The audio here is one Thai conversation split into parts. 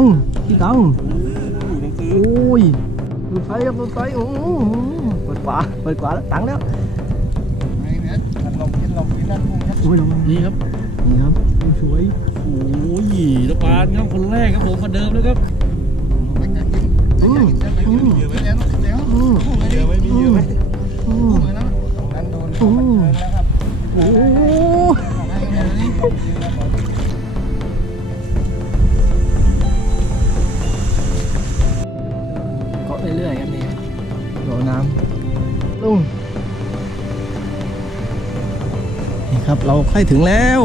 งค์กี่ตังค์โอ้ยรถไฟครับรถไฟโอ้โหเปิดขวาเปิดขวาแล้วตังค์แล้วไอ้เนี่ยมันลงกินลงกินนั่นพุ่งครับโอ้ยลงมานี่ครับนี่ครับสวยโอ้ยตะปานครับคนแรกครับผมมาเดิมแล้วครับ ล้ถึงแล้ว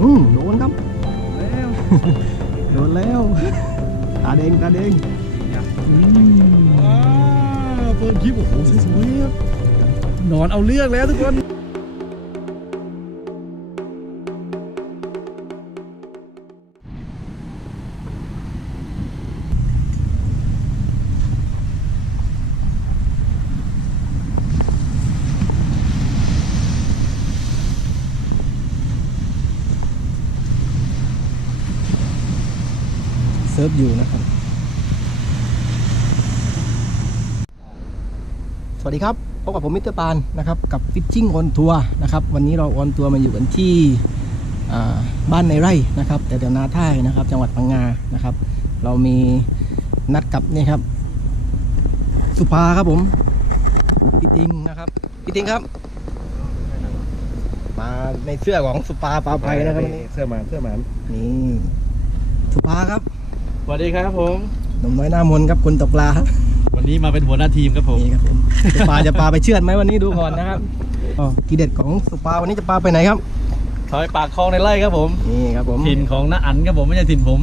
อืมโดนครับแล้วโดนแล้วตาแดงตาแดงอืมว้าวเปิดคลิปโอ้โหสวยๆครับนอนเอาเรื่องแล้วทุกคน ซิร์ฟอยู่นะครับ สวัสดีครับพบกับผมมิสเตอร์ปานนะครับกับฟิชชิ่งออนทัวร์นะครับวันนี้เราออนทัวร์มาอยู่กันที่อ่าบ้านในไร่นะครับแต่เดี๋ยวนาท่ายนะครับ จังหวัดพังงานะครับ เรามีนัดกับนี่ครับ สุภาครับผมพี่ติงนะครับพี่ติงครับมาในเสื้อของสุภาปาไพนะครับวันนี้เสื้อหมานเสื้อหมานนี่สุภาครับ สวัสดีครับผม หนุ่มน้อยหน้ามนต์ครับคนตกปลาครับวันนี้มาเป็นหัวหน้าทีมครับผม นี่ครับผมสุปาจะปลาไปเชือดไหมวันนี้ดูก่อนนะครับอ๋อทีเด็ดของสุปาวันนี้จะปลาไปไหนครับ ถอยปากคลองในไร่ครับผม นี่ครับผมถิ่นของน้าอันครับผมไม่ใช่ถิ่นผม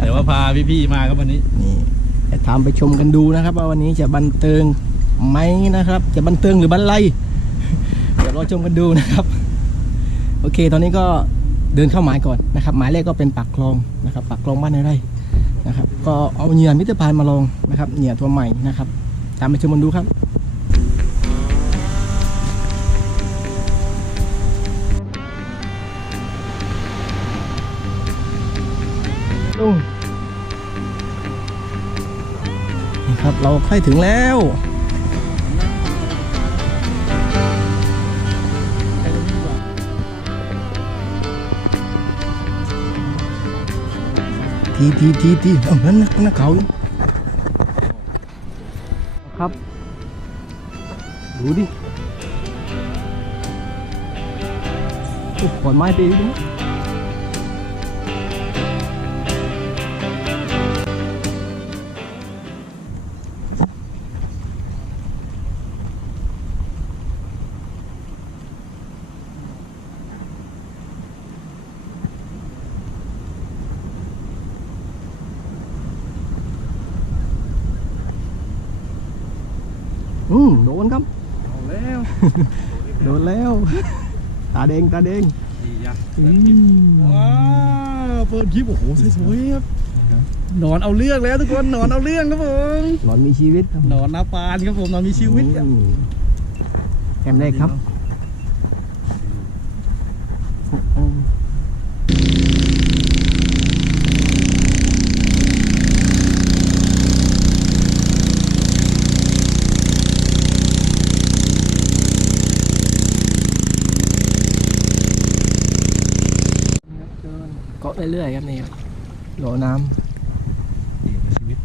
แต่ว่าพาพี่ๆมาครับวันนี้ นี่จะทำไปชมกันดูนะครับ ว่าวันนี้จะบันเทิงไหมนะครับ จะบันเทิงหรือบันไลเดี๋ยวรอชมกันดูนะครับ โอเค ตอนนี้ก็เดินเข้าหมายก่อนนะครับ หมายแรกก็เป็นปากคลองนะครับ ปากคลองบ้านในไร่ นะครับ ก็เอาเหยื่อมิตรพานมาลองนะครับเหยื่อตัวใหม่นะครับ ตามไปชมกันดูครับลุงนี่ครับเราใกล้ถึงแล้ว ทีทีทีทีเอ้านั่นนักนักเขาครับ ดูดิขอนไม้ไปอี อืมโดนครับ เอาแล้วโดนแล้ว ตาแดงตาแดงดีจ้ะอืมว้าวเปิดคลิปโอ้โหสวยๆครับนอนเอาเรื่องแล้วทุกคนนอนเอาเรื่องครับผมหนอนมีชีวิตครับนอนน้าปานครับผมนอนมีชีวิตครับอืมแคมแรกครับอืมเกาะเรื่อยๆครับนี่ครับ โหลน้ำชีวิต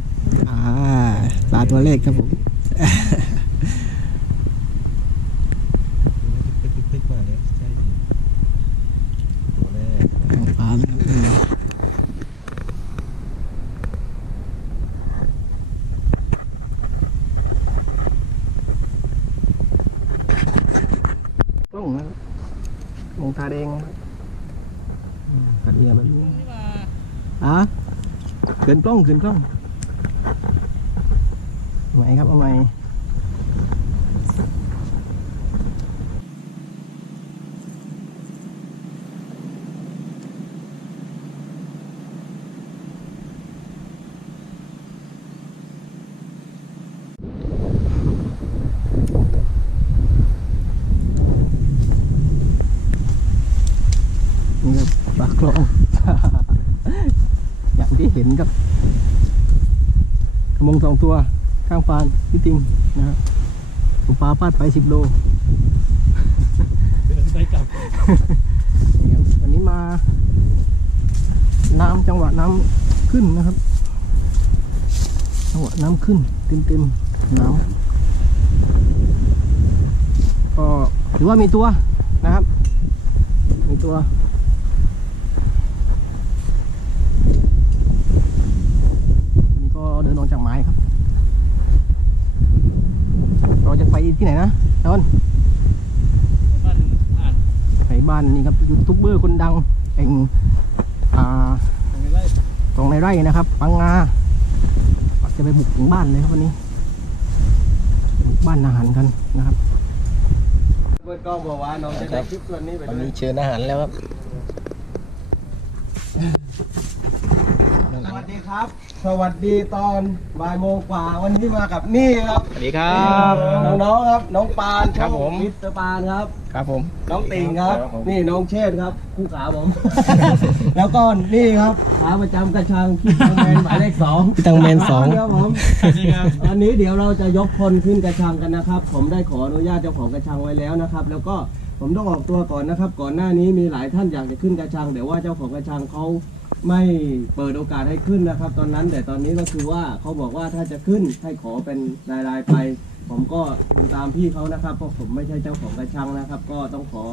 อ่าปลาตัวเลขครับผมติ๊กๆมาเนี่ยใช่ดีตัวแรกปลาแล้วครับอืมต้องนะครับมองตาแดงนะครับอืมกัดเนี่ยแบบนี้ อะเกินกล้องเกินกล้องไหมครับเอาไหม ห็นกับกระมงสองตัว ข้างฟานพี่ติงนะครับตกปลาพลาดไปสิบโลเดินไปกลับนี่ครับวันนี้มา น้ำจังหวะน้ำขึ้นนะครับจังหวะน้ำขึ้นเต็มเต็มๆน้ำก็ถือว่ามีตัวนะครับ มีตัว นี่ก็เดินออกจากไม้ครับ เราจะไปที่ไหนนะนนบ้านอ่านไปบ้านนี่ครับยูทูบเบอร์คนดังแห่งอ่าตรงนี้ไล่ตรงในไร่นะครับปังงาจะไปบุกถึงบ้านเลยครับวันนี้บุกบ้านอาหารกันนะครับเปิดกล้องบอกว่าน้องจะได้คลิปส่วนนี้ไปวันด้วยนี้เชิญอาหารแล้วครับสวัสดีครับ สวัสดีตอนบ่ายโมงกว่าวันนี้มากับนี่ครับสวัสดีครับน้องๆครับ น้องปานครับผมมิสเตอร์ปานครับ ครับผม น้องติ่งครับ นี่น้องเชษฐ์ครับคู่ขาผม แล้วก็นี่ครับขาประจำกระชังคิดตังแมนหมายเลขสองพี่ตังแมนสองครับผมอันนี้เดี๋ยวเราจะยกคนขึ้นกระชังกันนะครับ ผมได้ขออนุญาตเจ้าของกระชังไว้แล้วนะครับ แล้วก็ผมต้องออกตัวก่อนนะครับ ก่อนหน้านี้มีหลายท่านอยากจะขึ้นกระชังแต่ว่าเจ้าของกระชังเขา ไม่เปิดโอกาสให้ขึ้นนะครับ ตอนนั้นแต่ตอนนี้ก็คือว่าเขาบอกว่าถ้าจะขึ้นให้ขอเป็นรายๆไป ผมก็ทำตามพี่เขานะครับเพราะผมไม่ใช่เจ้าของกระชังนะครับ ก็ต้องขอ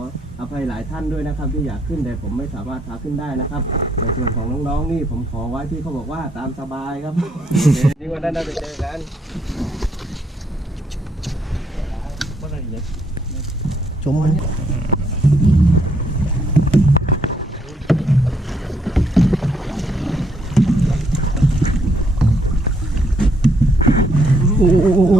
อภัยหลายท่านด้วยนะครับ ที่อยากขึ้นแต่ผมไม่สามารถพาขึ้นได้นะครับในส่วนของน้องๆนี่ผมขอไว้ที่เขาบอกว่าตามสบายครับ นี่วันนั้นเราไปเจอกันบ้านอะไรเนี่ยชม มันโอ้โห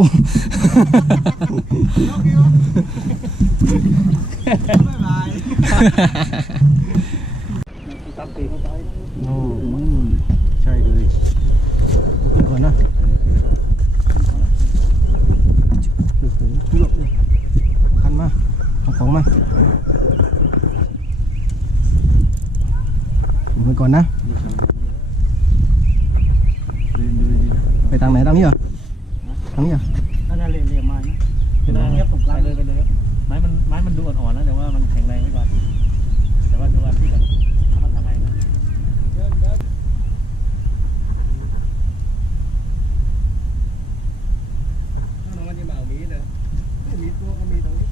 ตัดตีเข้าไป โอ้ใช่เลยขึ้นก่อนนะโอ้โหเลือกเลยคันมาเอาของมาผมไปก่อนนะ ไปทางไหนทางนี้เหรอทางนี้เหรอ ถ้าน่าเรียนเรียนมานะคือได้เงียบตรงกลางเลยไปเลยครับไม้มันไม้มันดูอ่อนๆนะแต่ว่ามันแข็งแรงไว้ก่อนแต่ว่าดูอันที่แบบมันทำไมนะ น้องมันจะมาเอามีดเลยมีดตัวก็มีตรงนี้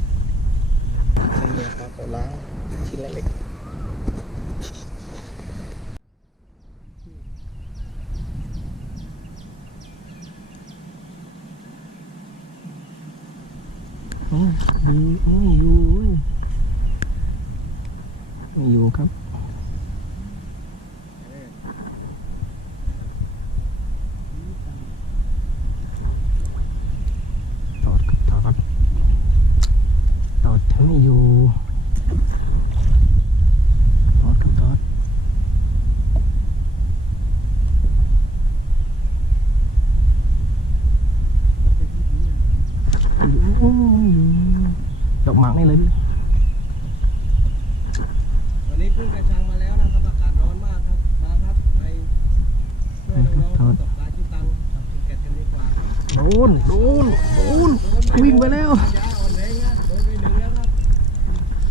ครับล้างชิ้นเล็กอ๋อมีอ๋อมีอยู่เว้ยมีอยู่ครับ ตอดครับตอดตอดทั้งไม่อยู่ตอดครับตอดอยู่โอ้ยอยู่ ดอกหมากนี่เลยพี่วันนี้ขึ้นกระชังมาแล้วนะครับอากาศร้อนมากครับมาครับไปช่วยน้องๆตกปลาที่ตังครับภูเก็ตกันดีกว่าครับโดนโดนโดนวิ่งไปแล้วยาอ่อนแรงนะโดนไปหนึ่งแล้วครับ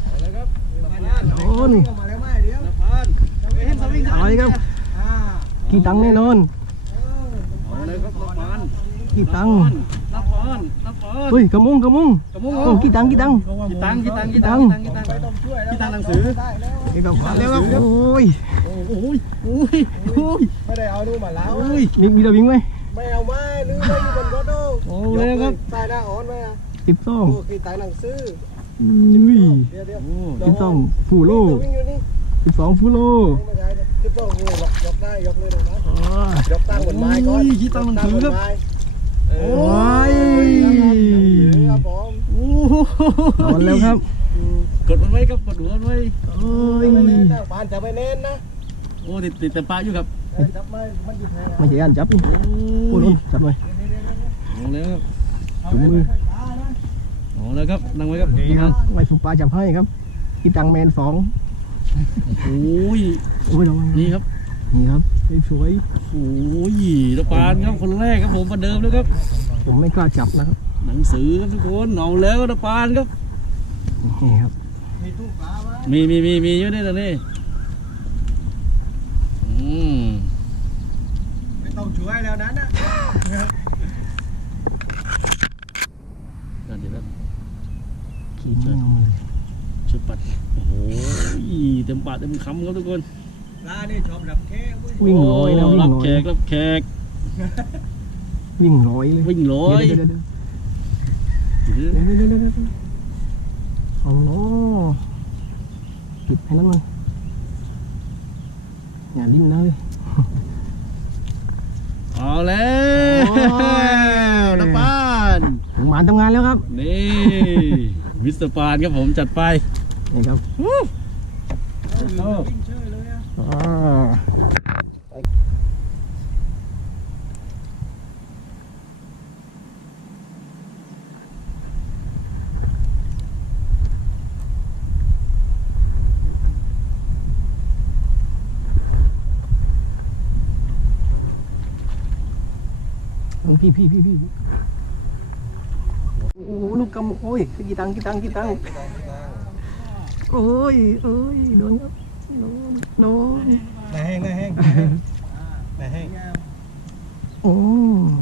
เอาเลยครับบ้านยาโดนวิ่งออกมาแล้วไหมเดี๋ยวพานจะเห็นสวิงเอาเลยครับอ่ากี่ตังค์แน่นอนเอาเลยครับพานกี่ตังค์ รับพรรับพร เฮ้ยกระมุงกระมุงกระมุงโอ้กี่ตังค์กี่ตังค์กี่ตังค์กี่ตังค์กี่ตังค์กี่ตังค์กี่ตังค์ไม่ต้องช่วยแล้วที่ตั้งหนังสือได้แล้วนี่ก็มาแล้วครับโอ้ยโอ้ยโอ้ยโอ้ยไม่ได้เอานู่นมาแล้วโอ้ยมีมีตัววิ่งไหมไม่เอาไม้ลืมไว้อยู่บนรถดูโอ้เลยครับใส่หน้าอ่อนไว้อะสิบสองโอ้คือตายหนังสืออุ้ยเดี๋ยวเดี๋ยวโอ้สิบสองฟูโลวิ่งอยู่นี่สิบสองฟูโลไม่ใช่สิบสองงูยกยกได้ยกเลยนะอ๋อยกตั้งบนไม้ก่อนโอ้ยขี้ตั้งหนังสือครับ โอ้ยครับผมโอ้นอนแล้วครับกดมันไว้ครับกดหัวมันไว้โอ้ยไม่เน้นนะบ้านจะไม่เน้นนะโอ้ติดติดแต่ปลาอยู่ครับเออจับไม่มันหยิบแพงไม่ใช่อันจับนี่โอ้โอ้ยยจับหน่อยเอาแล้วครับเอาไว้ไม่ค่อยช้านะเอาแล้วครับนั่งไว้ครับนี่ครับไว้สุปลาจับให้ครับที่ตังแมนสองโอ้ยโอ้ยระวังนี่ครับนี่ครับ สวยโอ้ยตะปานครับคนแรกครับผมประเดิมแล้วครับๆผมไม่กล้าจับนะครับ หนังสือครับทุกคนเอาแล้วตะปานครับนี่ครับ มีตู้ปลาไหมมีมีมีมีอยู่นี่ตรงนี้อืมไม่ต้องช่วยแล้วนั้นนะนั่นเดี๋ยวนะขี่ไม่ลงเลยชุดปัดโอ้โหเต็มปากเต็มคำครับทุกคนป ลานี่ชอบดับแค่เว้ยวิ่งร้อยนะวิ่งรับร้อแขยกรับแขกวิ่งร้อยเลยวิ่งร้อยเดี๋ยวเดี๋ยวเดี๋ยวเดี๋ยวเดี๋ยวเดี๋ยวเดี๋ยวโอ้โหปิดให้นั้นมันอย่าดิ้นเลย เอาแล้วโอ้ยตะปานถึงหมานทำงานแล้วครับนี่ มิสเตอร์ปานครับผมจัดไป นี่ครับ วิ่งเชยเลยอะ อ่า พี่พี่พี่พี่โอ้โหลูกกำโอ้ยกี่ตังค์กี่ตังค์กี่ตังค์โอ้ยเอ้ยโดนครับโดนโดนนายแห้งนายแห้งนายแห้งนายแห้งโอ้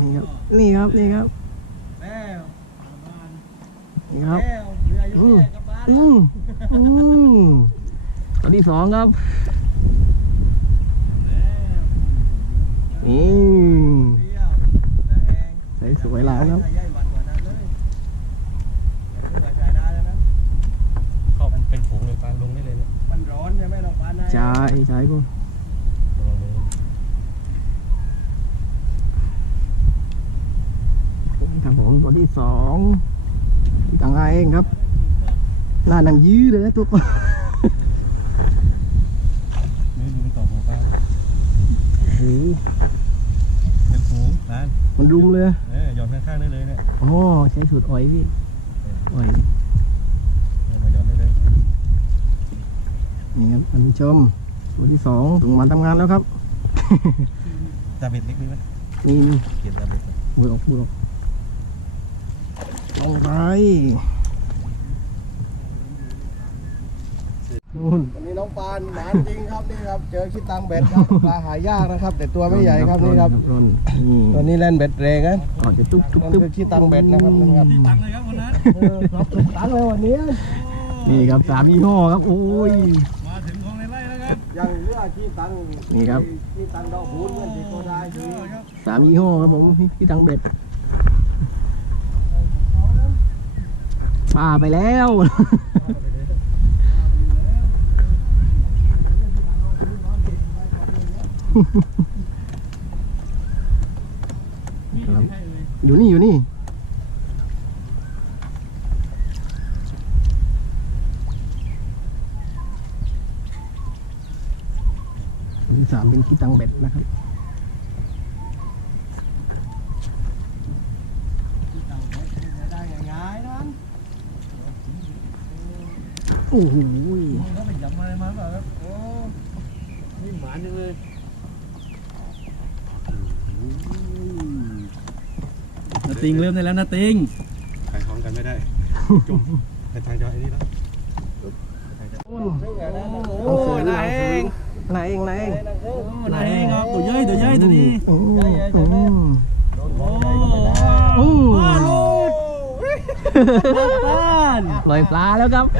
นี่ครับนี่ครับนี่ครับแล้วนี่ครับแล้วเรืออยู่แค่กับปลาอืมอืมตัวที่สองครับนี่เดียวนายแห้ง ใส่สวยแล้วครับใหญ่มันกว่านั้นเลยเรือจ่ายได้แล้วนะขอบเป็นผงเลยปานลงได้เลยเนี่ยมันร้อนใช่ไหมเราปลานายใช่ใช่กูครับผมตัวที่สองที่ต่างไงเองครับหน้าหนังยื้อเลยนะตัวนี่ดูมันต่อหัวปลาโอ้โหเป็นฝูงปานมันรุมเลยเออ หย่อนข้างๆได้เลยเนี่ยอ๋อใช้สูตรอ่อยพี่อ่อยเนี่ยมาหย่อนได้เลยนี่ครับท่านผู้ชมตัวที่สองถึงมันทำงานแล้วครับตาเบ็ดเล็กมีไหมนี่เขียนตาเบ็ดบุยออกบุยออกลงไป นู่นวันนี้น้องปานหมานจริงครับนี่ครับ เจอขี้ตังเบ็ดครับปลาหายากนะครับ แต่ตัวไม่ใหญ่ครับนี่ครับร่นนี่ตัวนี้เล่นเบ็ดแรงนะก่อนจะตุ๊บตุ๊บมันตุ๊บคือขี้ตังเบ็ดนะครับนี่ครับตังเลยครับวันนั้นเออครับถูกตังเลยวันนี้นี่ครับสามยี่ห้อครับโอ้ยมาถึงของในไร่แล้วครับยังเลือกขี้ตังนี่ครับขี้ตังดอกบูนเงินที่ก็ได้ที่สามยี่ห้อครับผมที่ตังเบ็ดปลาไปแล้ว อยู่นี่อยู่นี่ที่สามเป็นขี้ตังเบ็ดนะครับได้ง่ายๆนะโอ้โหเขาไปจับมาอะไรมาเปล่าครับโอ้นี่หมานจังเลย นาติงเริ่มได้แล้วนาติงขายของกันไม่ได้จุ่มแต่ทางจะไอ้นี่แล้วโอ้โอ้ยนายเองนายเองนายเองไหนครับตัวใหญ่ตัวใหญ่ตัวนี้อืมอืมโอ้อืมบ้านลอยปลาแล้วครับเ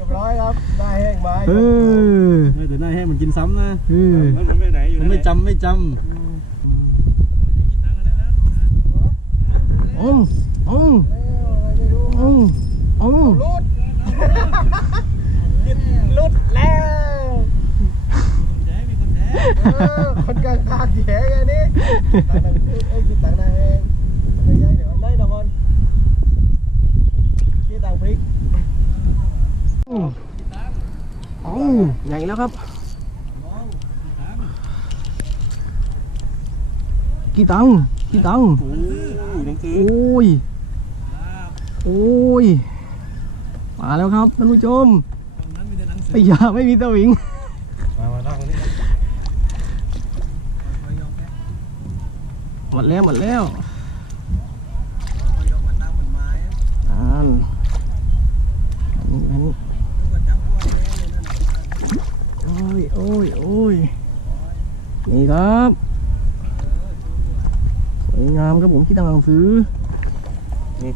รียบร้อยครับได้แห้งไม้เออเดี๋ยวหน้าให้มันกินซ้ำนะเออมันมันไปไหนอยู่ผมนั่นไม่แหละจำไม่จ อืมอืมอืมอืมลุดลุดแล้วเออคนกลางกลางแย่ไงนี่ต่างนางเอ้ยคิดต่างนางเองไม่ใช่เดี๋ยวอันไหนนะคนที่ต่างพริกอืมอืมใหญ่แล้วครับกี่ตังค์กี่ตัง โอ้ย โอ้ย มาแล้วครับท่านผู้ชมไอ้ยาไม่มีตะวิง มามาลากตรงนี้หมดแล้วหมดแล้ว งามครับผมที่ตั้งหนังสือนี่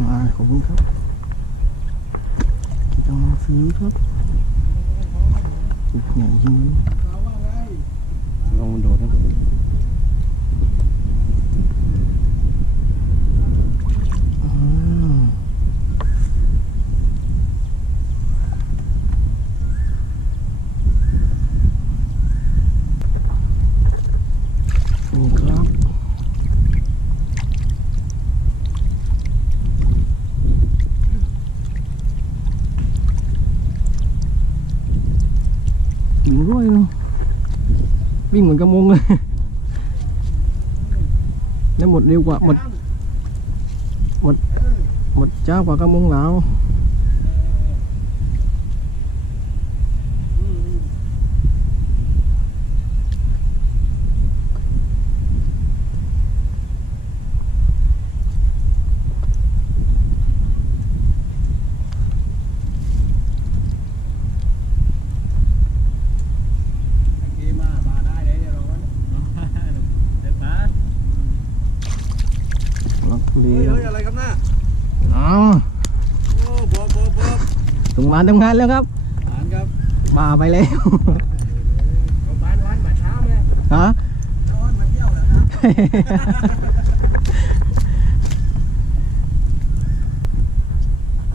มาขอบคุณครับที่ตั้งหนังสือครับใหญ่จริงเลย ลองมันโดดนะ อืมนี่ครับวิ่งร้อยเนาะวิ่งเหมือนกระมงเลย แล้วหมด เร็วกว่าหมดหมดเจ้ากว่ากระมงแล้วลักเลี เฮ้ย ย เฮ้ยอะไรครับน้า อ้าว โอ้บอบอบอบ ถึงมาทำงานแล้วครับอ่านครับมาไปแล้ว เอาบ้านวันมาเช้าเนี่ยฮะแล้ววันมาเที่ยวเหรอครับ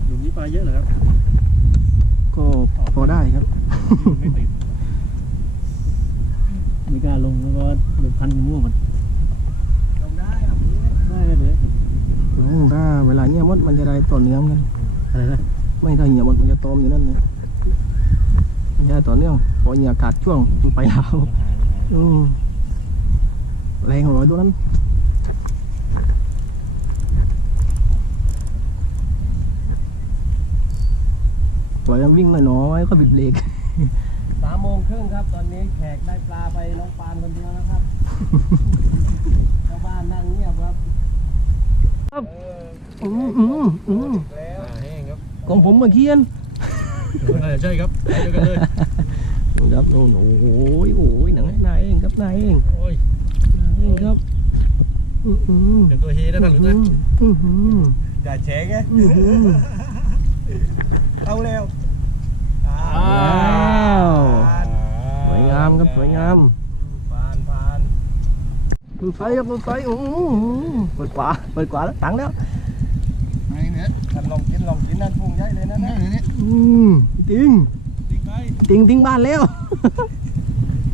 หลุมนี้ปลาเยอะเหรอครับก็พอได้ครับ ไม่ติดไม่กล้าลงแล้วก็เดือดพันมั่วหมดลงได้ครับพี่ได้เลยลงถ้าเวลาเงียบหมดมันจะได้ต่อเนื่องกันอะไรนะ ไม่ถ้าเงียบหมดมันจะตอมอยู่นั่นนะมันจะต่อเนื่องพอเงียบขาดช่วงมันไปแล้วอืมแรงร้อยตัวนั้นปล่อยมันวิ่งน้อยๆก็บิดเบรกสามโมงครึ่งครับ ตอนนี้แขกได้ปลาไปน้องปานคนเดียวนะครับชาวบ้านนั่งเงียบครับอืมอืมอืม ของผมเมื่อกี้อันน่าจะใช่ครับเดียวกันเลยครับโอ้โหโอ้ยหนังนายเองครับนายเองโอ้ยนายเองครับอือหือเดี๋ยวตัวเฮนะท่านรู้ไหมอือหืออย่าแฉไงอือหือเอาเร็วว้าวสวยงามครับสวยงามผ่านผ่านดูไฟครับดูไฟโอ้โหเปิดขวาเปิดขวาแล้วตังแล้วไงเนี่ยท่าน ลองกินลองกินนั่นพุงใหญ่เลยนะนี่นะนี่อืมติงจริงไหมติงทิ้งบ้านแล้ว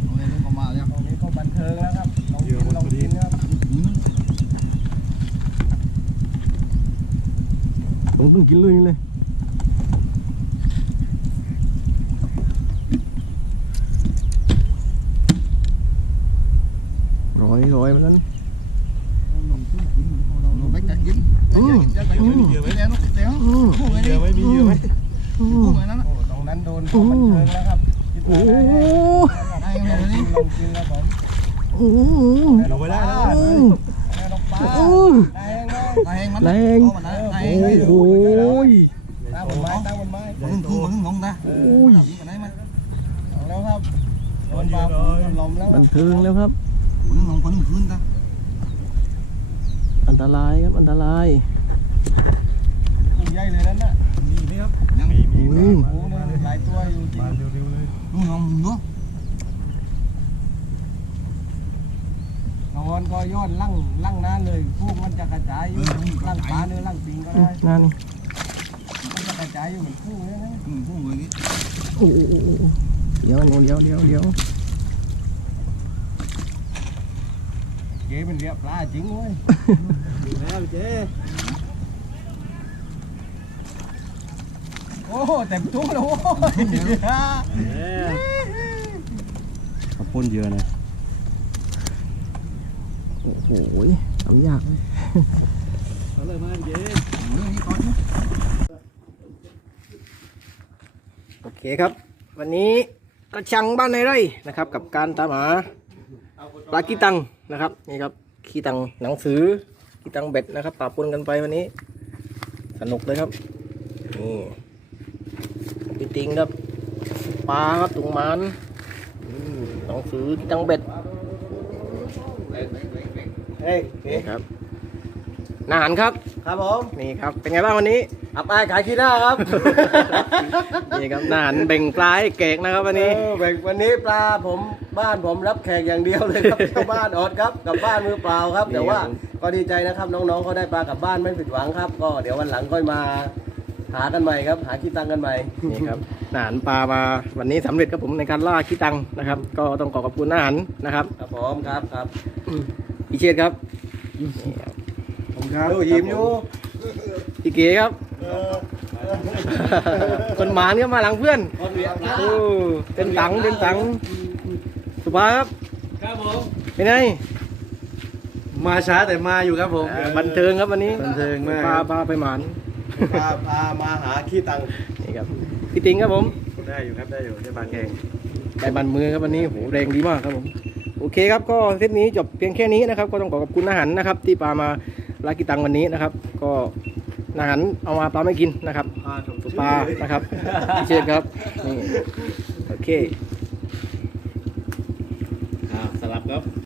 โอ้ยต้องมาแล้วตรงนี้ก็บันเทิงแล้วครับลองกินลองกินครับผมต้องกินเลยนี่เลยร้อยร้อยมันนั้น ไปกันกินเยอะเยอะไปแล้วนุ๊กเดี๋ยว อืม เยอะไหมมีเยอะไหม อืม กุ้งไอ้นั่น โอ้ตรงนั้นโดนก็บันเทิงแล้วครับกิน โอ้ ได้ โห ได้ลองกินลองกินแล้วผม โอ้โห ลงไปได้แล้ว อืม แม่ลงปลา โอ้ย แรงเลยแรงมันแรงโอ้โหตั้งบนไม้ตั้งบนไม้มึงกุ้งมึงลงนะโอ้ยไหนมันเอาแล้วครับโดนปลาฝนโดนลมแล้วบันเทิงแล้วครับมึงลงคนมึงขึ้นนะอันตรายครับอันตรายกุ้งใหญ่เลยนั่นน่ะมีนี่ครับยังมีมีอืมโอ้โหเนี่ยหลายตัวอยู่จริงมาเร็วๆเลยมึงลองมึงเนาะ นอนก็ย้อนลั่งลั่งนานเลยพวกมันจะกระจายอยู่ลั่งปลาเนื้อลั่งปิงก็ได้นั่นมันจะกระจายอยู่เหมือนคู่เลยนะอืมพวกมึงนี่โอ้โหเดี๋ยวเดี๋ยวเดี๋ยวเดี๋ยวเจ๊เป็นเรียบปลาจริงเว้ยดูแล้วเจ๊โอ้โหเต็มทุ่งแล้วโว้ยข้าวป้นเยอะนะ โอ้โหทำยากเลยเอาเลยมาเจ๊นี่ก่อนโอเคครับ วันนี้กระชังบ้านในไร่นะครับ กับการตามหาปลากีตังนะครับนี่ครับกีตังหนังสือกีตังเบ็ดนะครับปะปนกันไปวันนี้ สนุกเลยครับนี่กีติงครับปลาครับถุงมันหนังสือกีตังเบ็ด เฮ้ยนี่ครับนาหารครับ ครับผมนี่ครับ เป็นไงบ้างวันนี้ อับอายขายขี้หน้าครับ นี่ครับนาหารเบ่งปลาให้เกกนะครับวันนี้ เออแบ่งวันนี้ปลาผมบ้านผมรับแขกอย่างเดียวเลยครับเจ้าบ้านอดครับกลับบ้านมือเปล่าครับนี่แต่ว่าครับก็ดีใจนะครับน้องๆเขาได้ปลากลับบ้านไม่ผิดหวังครับ ก็เดี๋ยววันหลังค่อยมา หากันใหม่ครับ หาขี้ตังกันใหม่นี่ครับนาหารปลามาวันนี้สำเร็จครับผมในการล่าขี้ตังนะครับ ก็ต้องขอขอบคุณนาหารนะครับ ครับผมครับครับ พี่เชษครับผมครับดูยิ้มอยู่พี่เก๋ครับคนหมานก็มาหลังเพื่อนคนเวียดนามโอ้เต็มตังเต็มตังสุภาครับครับผมเป็นไงมาช้าแต่มาอยู่ครับผมเอ่อบันเทิงครับวันนี้บันเทิงมากปลาปลาไปหมานพาพามาหาขี้ตังนี่ครับพี่ติงครับผมได้อยู่ครับได้อยู่ได้ปลาแกงได้บันมือครับวันนี้โหแรงดีมากครับผม โอเคครับก็เซตนี้จบเพียงแค่นี้นะครับ ก็ต้องขอขอบคุณอาหารนะครับ ที่ปลามาลากิตังวันนี้นะครับ ก็อาหารเอามาปลาไม่กินนะครับปลานะครับพี่เชิญครับนี่โอเคสลับครับ